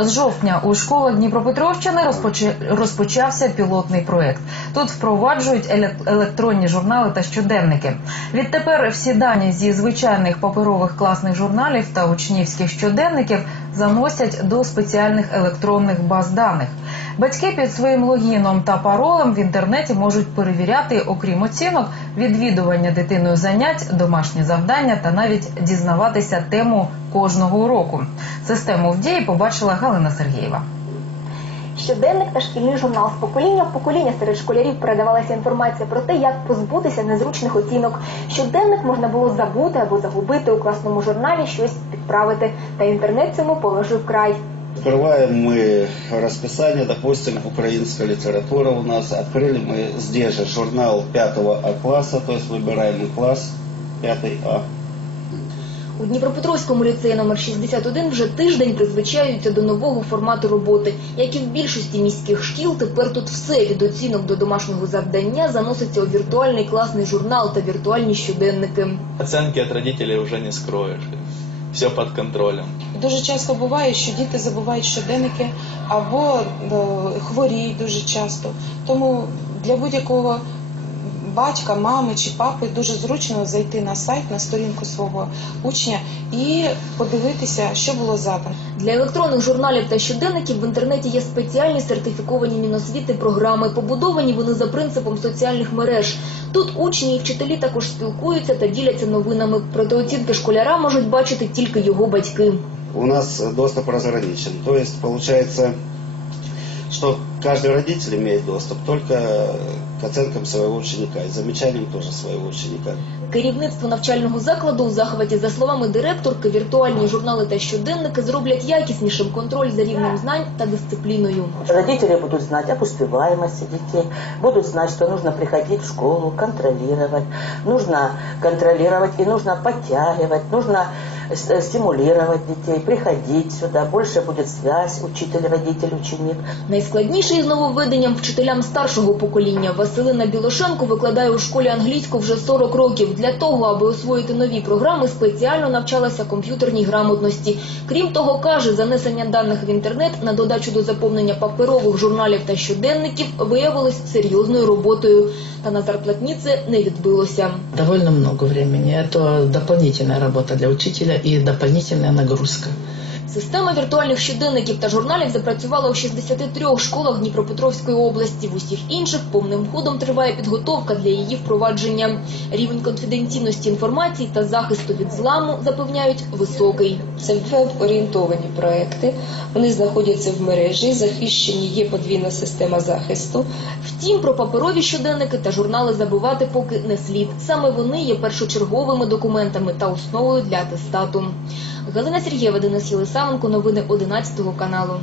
З жовтня у школах Дніпропетровщини розпочався пілотний проект. Тут впроваджують елект електронні журнали та щоденники. Відтепер всі дані зі звичайних паперових класних журналів та учнівських щоденників заносять до спеціальних електронних баз даних. Батьки під своїм логіном та паролем в інтернеті можуть перевіряти, окрім оцінок, відвідування дитиною занять, домашні завдання та навіть дізнаватися тему кожного уроку. Систему в дії побачила Галина Сергієва Щоденник та шкільний журнал з покоління в покоління серед школярів передавалася інформація про те, як позбутися незручних оцінок. Щоденник можна було забути або загубити у класному журналі щось підправити. Та інтернет цьому положив край. Открываем мы расписание, допустим, украинская литература у нас. Открыли мы здесь же журнал 5 А класса, то есть выбираем и класс 5 А. У Дніпропетровському ліцеї номер 61 вже тиждень призвичаються до нового формату роботи. Як і в більшості міських шкіл, тепер тут все від оцінок до домашнього завдання заноситься у віртуальний класний журнал та віртуальні щоденники. Оценки от родителей уже не скроешь. Все под контролем. Дуже часто буває, що діти забувають щоденники або е, хворіють дуже часто. Тому для будь-якого батька, мами чи папи дуже зручно зайти на сайт, на сторінку свого учня і подивитися, що було задано. Для електронних журналів та щоденників в інтернеті є спеціальні сертифіковані міносвіти програми. Побудовані вони за принципом соціальних мереж. Тут учні і вчителі також спілкуються та діляться новинами. Проте оцінки школяра можуть бачити тільки його батьки. У нас доступ разграничен. То есть получается, что каждый родитель имеет доступ только к оценкам своего ученика и замечаниям тоже своего ученика. Керівництво навчального закладу у захваті, за словами директорки, віртуальні журнали та щоденники зроблять якіснішим контроль за рівнем знань та дисципліною. Родители будут знать об успеваемости детей, будут знать, что нужно приходить в школу, контролировать, нужно контролировать и нужно подтягивать, нужно стимулировать детей, приходить сюда, больше будет связь учитель, родитель, ученик. Найскладніше із нововведенням вчителям старшого покоління Василина Білошенко викладає у школі англійську вже 40 років. Для того, аби освоїти нові програми, спеціально навчалася комп'ютерній грамотності. Крім того, каже, занесення даних в інтернет на додачу до заповнення паперових журналів та щоденників виявилось серйозною роботою. Та на зарплатниці не відбилося. Довольно много времени. Это дополнительная работа для учителя и дополнительная нагрузка. Система віртуальних щоденників та журналів запрацювала у 63 школах Дніпропетровської області. В усіх інших повним ходом триває підготовка для її впровадження. Рівень конфіденційності інформації та захисту від зламу запевняють високий. Це веб-орієнтовані проекти. Вони знаходяться в мережі, захищені, є подвійна система захисту. Втім, про паперові щоденники та журнали забувати поки не слід. Саме вони є першочерговими документами та основою для атестату. Галина Сергієва, Денис Єлисавенко, новини 11 каналу.